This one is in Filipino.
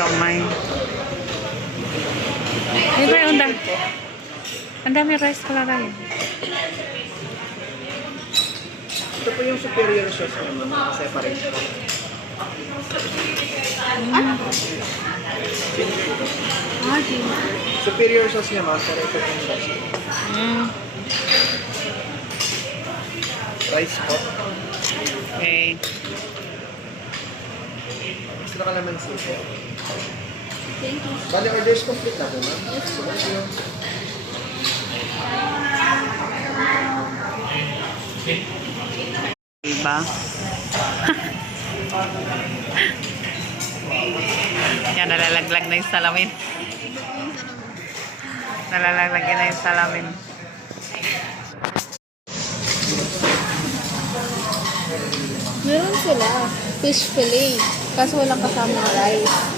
Siomay. Di ba yung ang dami rice pala tayo. Ito po yung superior sauce naman, separate po. Superior sauce niya, master. Ito po yung sauce. Rice po. Okay. Extra kalamansi po. Bali, orders complete na po, ma'am. Yes, po. Diba? Yan, nalalaglag na yung salamin. Nalalaglag na yung salamin. Meron sila fish fillet, kaso walang kasama rice.